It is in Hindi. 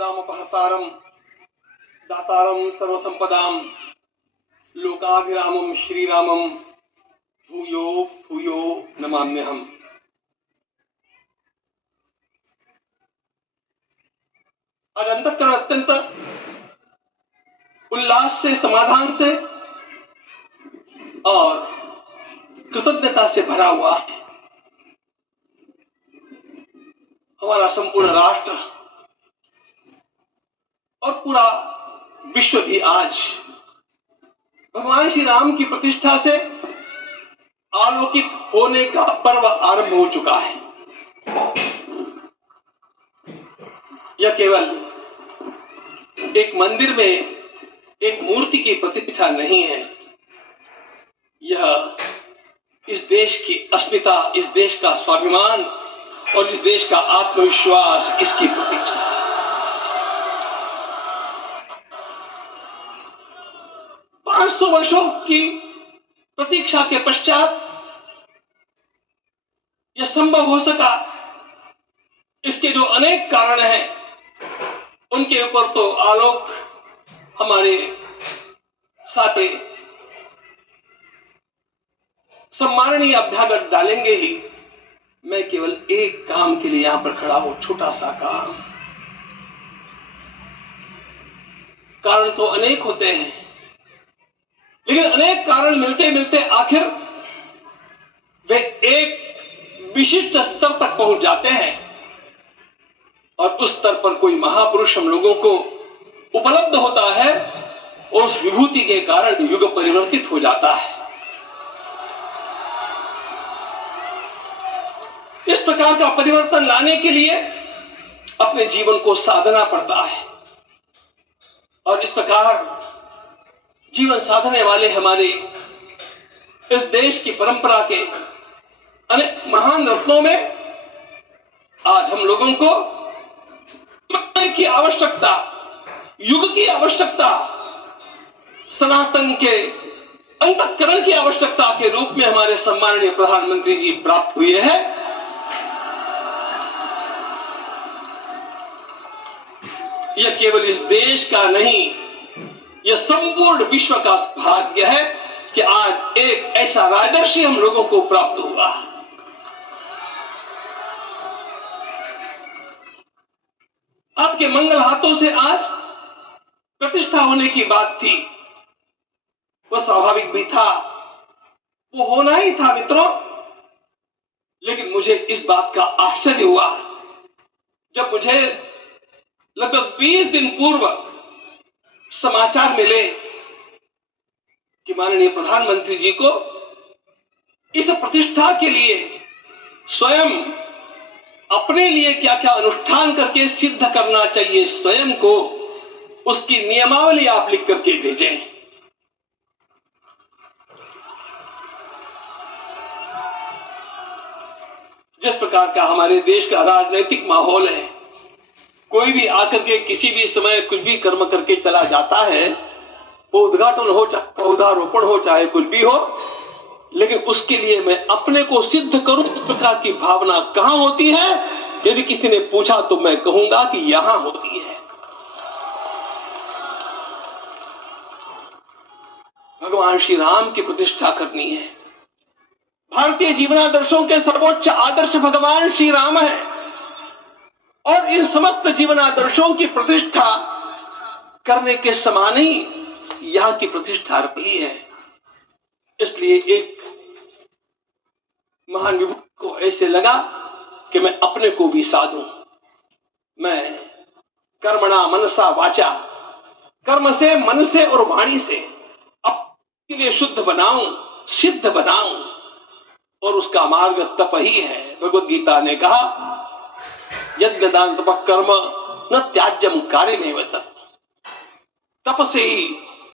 आपदामपहर्तारं दातारं सर्वसंपदां लोकाभिरामं श्रीरामं भूयो भूयो नमाम्यहम्। आज अंतःकरण अत्यंत उल्लास से, समाधान से और कृतज्ञता से भरा हुआ है। हमारा संपूर्ण राष्ट्र और पूरा विश्व भी आज भगवान श्री राम की प्रतिष्ठा से आलोकित होने का पर्व आरंभ हो चुका है। यह केवल एक मंदिर में एक मूर्ति की प्रतिष्ठा नहीं है, यह इस देश की अस्मिता, इस देश का स्वाभिमान और इस देश का आत्मविश्वास, इसकी प्रतिष्ठा। 500 वर्षों की प्रतीक्षा के पश्चात यह संभव हो सका। इसके जो अनेक कारण हैं, उनके ऊपर तो आलोक हमारे सारे सम्माननीय अभ्यागत डालेंगे ही। मैं केवल एक काम के लिए यहां पर खड़ा हूं, छोटा सा काम। कारण तो अनेक होते हैं, लेकिन अनेक कारण मिलते मिलते आखिर वे एक विशिष्ट स्तर तक पहुंच जाते हैं और उस स्तर पर कोई महापुरुष हम लोगों को उपलब्ध होता है और उस विभूति के कारण युग परिवर्तित हो जाता है। इस प्रकार का परिवर्तन लाने के लिए अपने जीवन को साधना पड़ता है और इस प्रकार जीवन साधने वाले हमारे इस देश की परंपरा के अनेक महान रत्नों में आज हम लोगों को समय की आवश्यकता, युग की आवश्यकता, सनातन के अंतःकरण की आवश्यकता के रूप में हमारे सम्माननीय प्रधानमंत्री जी प्राप्त हुए हैं। यह केवल इस देश का नहीं, यह संपूर्ण विश्व का भाग्य है कि आज एक ऐसा राजर्षि हम लोगों को प्राप्त हुआ। आपके मंगल हाथों से आज प्रतिष्ठा होने की बात थी, वह स्वाभाविक भी था, वो होना ही था मित्रों। लेकिन मुझे इस बात का आश्चर्य हुआ जब मुझे लगभग 20 दिन पूर्व समाचार मिले कि माननीय प्रधानमंत्री जी को इस प्रतिष्ठा के लिए स्वयं अपने लिए क्या क्या अनुष्ठान करके सिद्ध करना चाहिए स्वयं को, उसकी नियमावली आप लिख करके भेजें। जिस प्रकार का हमारे देश का राजनीतिक माहौल है, कोई भी आकर के किसी भी समय कुछ भी कर्म करके चला जाता है, वो उद्घाटन हो चाहे पौधारोपण हो चाहे कुछ भी हो, लेकिन उसके लिए मैं अपने को सिद्ध करूं, इस प्रकार की भावना कहां होती है? यदि किसी ने पूछा तो मैं कहूंगा कि यहां होती है। भगवान श्री राम की प्रतिष्ठा करनी है। भारतीय जीवनादर्शों के सर्वोच्च आदर्श भगवान श्री राम है और इन समस्त जीवनादर्शों की प्रतिष्ठा करने के समान ही यहां की प्रतिष्ठा रही है। इसलिए एक महान विभूति को ऐसे लगा कि मैं अपने को भी साधूं। मैं कर्मणा मनसा वाचा, कर्म से, मन से और वाणी से अपने लिए शुद्ध बनाऊं, सिद्ध बनाऊं, और उसका मार्ग तप ही है। भगवद गीता ने कहा, यज्ञ दान तप कर्म न त्याज्यम कार्यमेव तत्। तप से ही